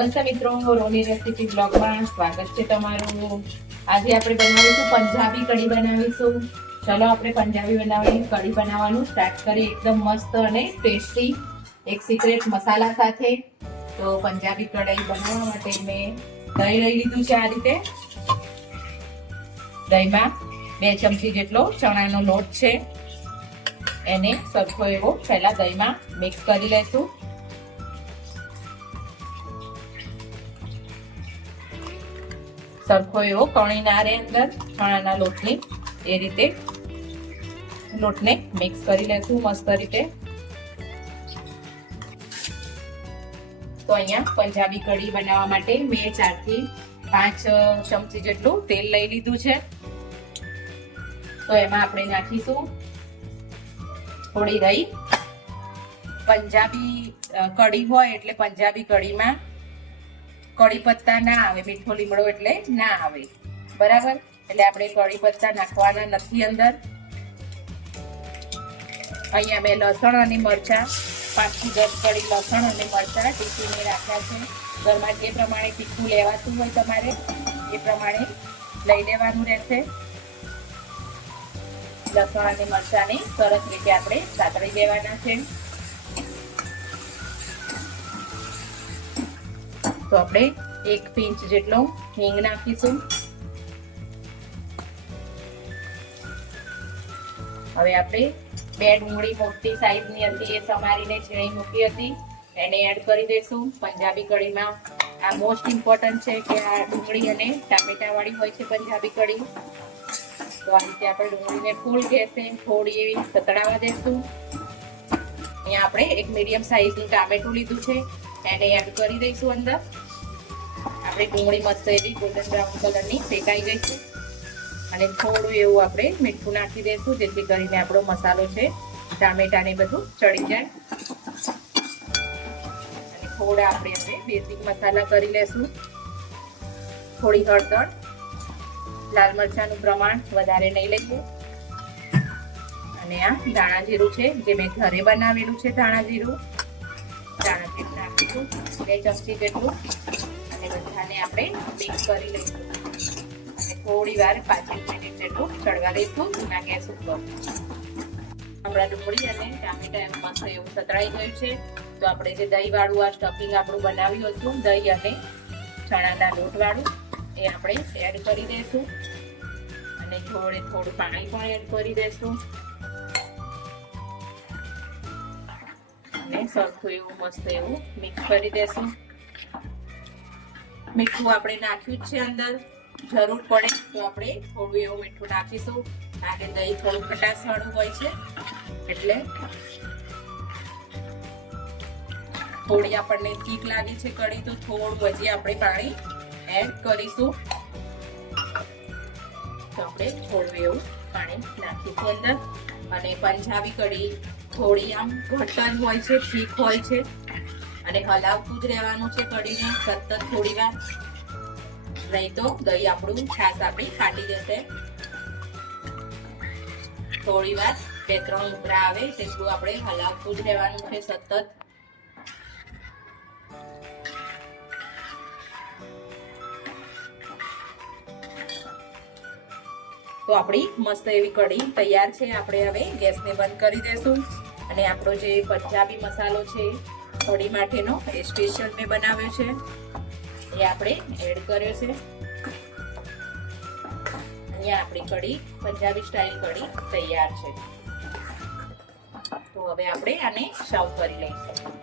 નમસ્તે મિત્રો, રોની રેસીપી બ્લોગમાં સ્વાગત છે તમારું। આજે આપણે બનાવીશું પંજાબી કઢી બનાવીશું। ચલો આપણે પંજાબી કઢી બનાવવાનું સ્ટાર્ટ કરીએ। એકદમ મસ્ત અને ટેસ્ટી એક સિક્રેટ મસાલા સાથે। તો પંજાબી કઢી બનાવવા માટે મેં દહીં લઈ લીધું છે। આ રીતે દહીંમાં 2 ચમચી જેટલો ચણાનો લોટ છે, એને સરખો એવો પહેલા દહીંમાં મિક્સ કરી લઈશું। સરખો એવો કણી ના રહે અંદર ચણાના લોટની, એ રીતે લોટને મિક્સ કરી લેશું મસ્ત રીતે। તો અહીંયા પંજાબી કઢી બનાવવા માટે મેં 4 થી 5 ચમચી જેટલું તેલ લઈ લીધું છે। તો એમાં આપણે નાખીશું થોડી રાઈ। પંજાબી કઢી હોય એટલે પંજાબી કઢીમાં કઢી પત્તા ના આવે, મીઠો લીમડો એટલે ના આવે, બરાબર? એટલે આપણે કઢી પત્તા નાખવાના નથી અંદર। અહીંયા મેં લસણ અને મરચા 5 થી 10 કળી લસણ અને મરચા ટીપીને રાખ્યા છે। ઘરમાં જે પ્રમાણે તીખું લેવાતું હોય તમારે એ પ્રમાણે લઈ લેવાનું રહેશે। લસણ અને મરચાને સરસ રીતે આપણે સાતળી લેવાના છે। તો આપણે 1 પિંચ જેટલો હિંગ નાખીશું। હવે આપણે 2 ડુંગળી મોટી સાઈઝની હતી, એ સમારીને છીણી મૂકી હતી, એને એડ કરી દઈશું। પંજાબી કઢીમાં આ મોસ્ટ ઇમ્પોર્ટન્ટ છે કે આ ડુંગળી અને ટામેટા વાળી હોય છે પંજાબી કઢી। તો આ રીતે આપણે ડુંગળીને ફૂલ ગેસે થોડી એવી સતળાવા દઈશું। અહીંયા આપણે 1 મીડિયમ સાઈઝનું ટામેટું લીધું છે, એને એડ કરી દઈશું અંદર। આપણે ડુંગળી મસ્ત એવી ગોલ્ડન બ્રાઉન કલરની શેકાઈ ગઈ છે, અને થોડું એવું આપણે મીઠું નાખી દઈશું, જેથી કરીને આપણો મસાલો છે ટામેટા ને બધું ચડી જાય। અને થોડા આપણે હવે બેઝિક મસાલા કરી લેશું। થોડી હળદર, લાલ મરચાંનું પ્રમાણ વધારે નહીં લઈએ, અને આ ધાણા જીરું છે જે મેં ઘરે બનાવેલું છે। ધાણા જીરું નાખીશું 2 ચમચી જેટલું, અને બધાને આપણે મિક્સ કરી લઈશું અને થોડી વાર 5 મિનિટ જેટલું ચડવા દઈશું ના ગેસ ઉપર। આપણા ડુંગળી અને ટામેટા મસ્ત એવું સતળાઈ ગયું છે। તો આપણે જે દહીં વાળું આ સ્ટફિંગ આપણું બનાવ્યું હતું, દહીં અને ચણાના લોટ વાળું, એ આપણે એડ કરી દઈશું, અને થોડું પાણી પણ એડ કરી દઈશું, અને સરખું એવું મસ્ત એવું મિક્સ કરી દઈશું। મીઠું આપણે નાખ્યું જ છે અંદર, જરૂર પડે તો આપણે થોડું એવું મીઠું નાખીશું, કારણ કે દહીં થોડું ખટાશ વાળું હોય છે। એટલે થોડી આપણને તીખ લાગે છે કઢી, તો થોડું હજી આપણે પાણી એડ કરીશું। તો આપણે થોડું એવું પાણી નાખીશું અંદર। અને પંજાબી કઢી થોડી આમ ઘટ્ટ જ હોય છે, ઠીક હોય છે, અને હલાવતું જ રહેવાનું છે કઢીને સતત થોડી વાર, નહીં તો દહીં આપણું છાશ આપણી ફાટી જશે। થોડી વાર 2-3 ઉભરા આવે તેટલું આપણે હલાવતું જ રહેવાનું છે સતત। તો આપણી મસ્ત એવી કઢી તૈયાર છે। આપણે હવે ગેસને બંધ કરી દઈશું, અને આપણો જે પંજાબી મસાલો છે કઢી માટેનો, એ સ્પેશિયલ મેં બનાવ્યો છે, એ આપણે એડ કર્યો છે। અહીંયા આપણી કઢી પંજાબી સ્ટાઇલ કઢી તૈયાર છે। તો હવે આપણે આને સર્વ કરી લઈશું।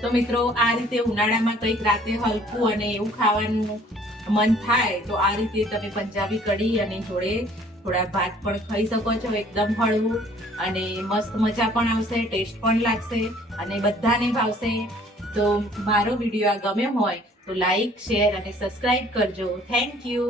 તો મિત્રો, આ રીતે ઉનાળામાં કંઈક રાતે હલકું અને એવું ખાવાનું મન થાય તો આ રીતે તમે પંજાબી કઢી અને જોડે થોડા ભાત પણ ખાઈ શકો છો। એકદમ હળવું અને મસ્ત મજા પણ આવશે, ટેસ્ટ પણ લાગશે, અને બધાને ભાવશે। તો મારો વિડીયો આ ગમ્યો હોય તો લાઈક, શેર અને સબસ્ક્રાઇબ કરજો। Thank you.